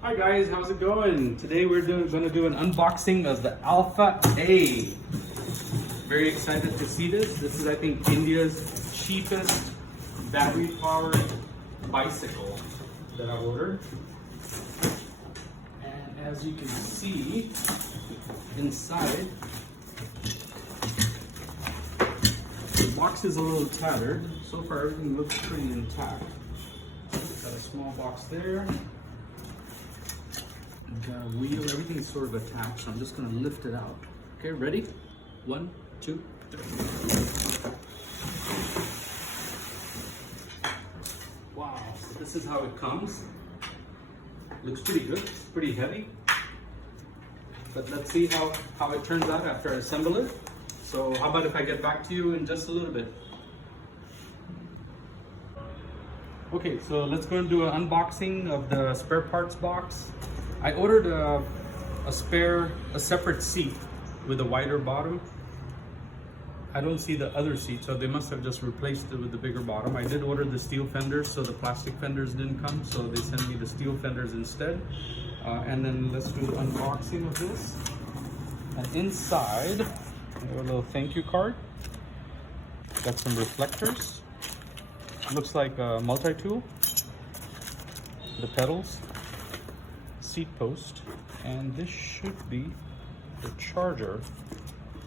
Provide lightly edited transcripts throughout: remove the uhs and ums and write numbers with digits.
Hi guys, how's it going? Today we're going to do an unboxing of the Alpha A. Very excited to see this. This is, I think, India's cheapest battery-powered bicycle that I've ordered. And as you can see, inside, the box is a little tattered. So far, everything looks pretty intact. Got a small box there. Got a wheel, everything's sort of attached, so I'm just gonna lift it out. Okay, ready? 1, 2, 3. Wow, so this is how it comes. Looks pretty good, it's pretty heavy. But let's see how it turns out after I assemble it. So how about if I get back to you in just a little bit? Okay, so let's go and do an unboxing of the spare parts box. I ordered a separate seat with a wider bottom. I don't see the other seat, so they must have just replaced it with the bigger bottom. I did order the steel fenders, so the plastic fenders didn't come, so they sent me the steel fenders instead. And then let's do the unboxing of this. And inside, I have a little thank you card. Got some reflectors. Looks like a multi-tool. The pedals. Seat post, and this should be the charger.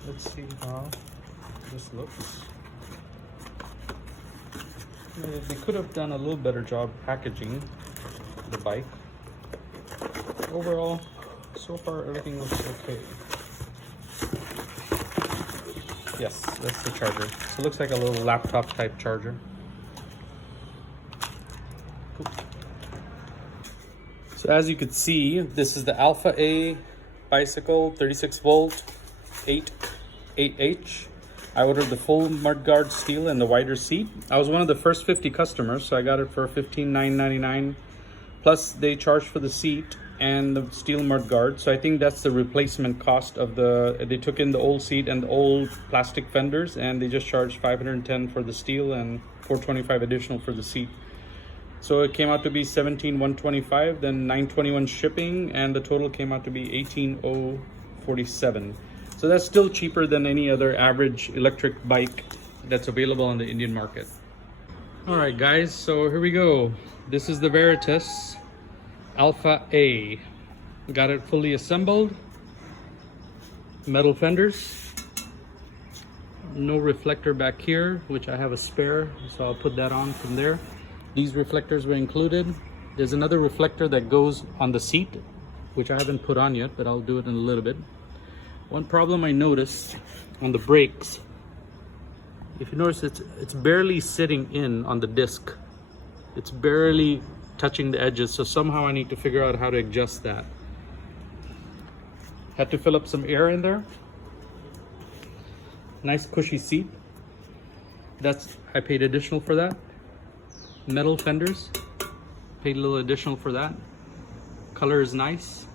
Let's see how this looks. They could have done a little better job packaging the bike. Overall, so far everything looks okay. Yes, that's the charger. So it looks like a little laptop type charger. Cool. So as you can see, this is the Alpha A bicycle, 36 volt, 8H. I ordered the full mudguard steel and the wider seat. I was one of the first 50 customers, so I got it for $15,999. Plus they charged for the seat and the steel mudguard. So I think that's the replacement cost of they took in the old seat and the old plastic fenders, and they just charged $510 for the steel and $425 additional for the seat. So it came out to be $17,125, then $921 shipping, and the total came out to be $18,047. So that's still cheaper than any other average electric bike that's available on the Indian market. All right, guys, so here we go. This is the VIRTUS Alpha A. Got it fully assembled. Metal fenders. No reflector back here, which I have a spare, so I'll put that on from there. These reflectors were included. There's another reflector that goes on the seat, which I haven't put on yet, but I'll do it in a little bit. One problem I noticed on the brakes, if you notice, it's barely sitting in on the disc. It's barely touching the edges, so somehow I need to figure out how to adjust that. Had to fill up some air in there. Nice cushy seat. I paid additional for that. Metal fenders, paid a little additional for that. Color is nice.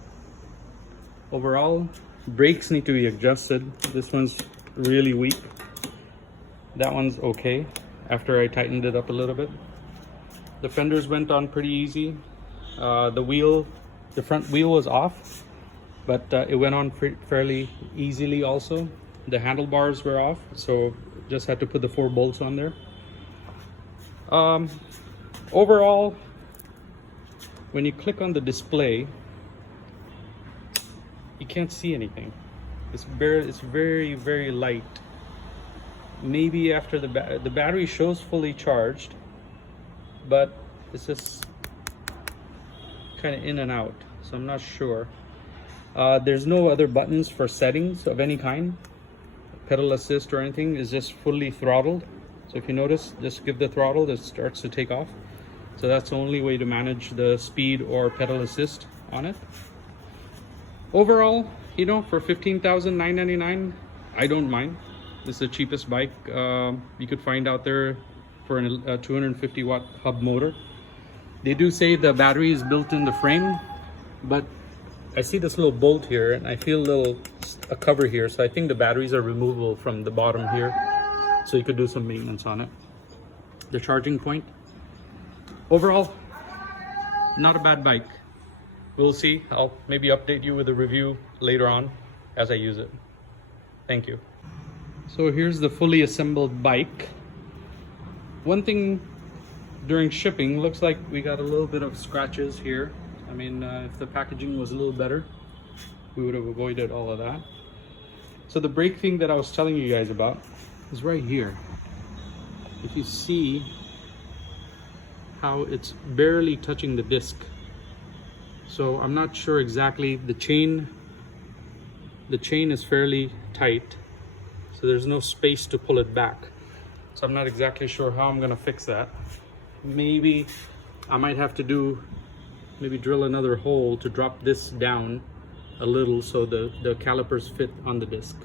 Overall, brakes need to be adjusted. This one's really weak. That one's okay after I tightened it up a little bit. The fenders went on pretty easy. The front wheel was off, but it went on fairly easily also. The handlebars were off, so just had to put the 4 bolts on there. Overall, when you click on the display, you can't see anything. It's very, very light. Maybe after the battery shows fully charged, but it's just kind of in and out, so I'm not sure. There's no other buttons for settings of any kind. Pedal assist or anything is just fully throttled. So if you notice, just give the throttle, it starts to take off. So that's the only way to manage the speed or pedal assist on it. Overall, you know, for $15,999, I don't mind. This is the cheapest bike you could find out there for a 250 watt hub motor. They do say the battery is built in the frame, but I see this little bolt here and I feel a cover here, so I think the batteries are removable from the bottom here, so you could do some maintenance on it. The charging point. Overall, not a bad bike. we'll see. I'll maybe update you with a review later on as I use it. Thank you. So here's the fully assembled bike. One thing during shipping, looks like we got a little bit of scratches here. I mean, if the packaging was a little better, we would have avoided all of that. So the brake thing that I was telling you guys about is right here. If you see how it's barely touching the disc. So I'm not sure exactly, the chain is fairly tight, so there's no space to pull it back. So I'm not exactly sure how I'm gonna fix that. Maybe I might have to maybe drill another hole to drop this down a little so the calipers fit on the disc.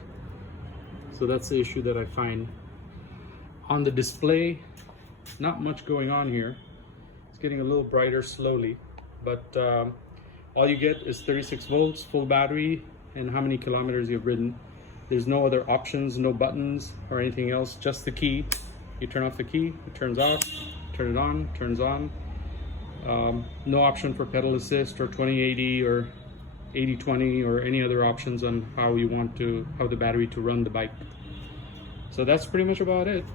So that's the issue that I find. On the display, not much going on here. It's getting a little brighter slowly, but all you get is 36 volts, full battery, and how many kilometers you've ridden. There's no other options, no buttons or anything else, just the key. You turn off the key, it turns off, turn it on, turns on. No option for pedal assist or 2080 or 80/20 or any other options on how you want to, how the battery to run the bike. So that's pretty much about it.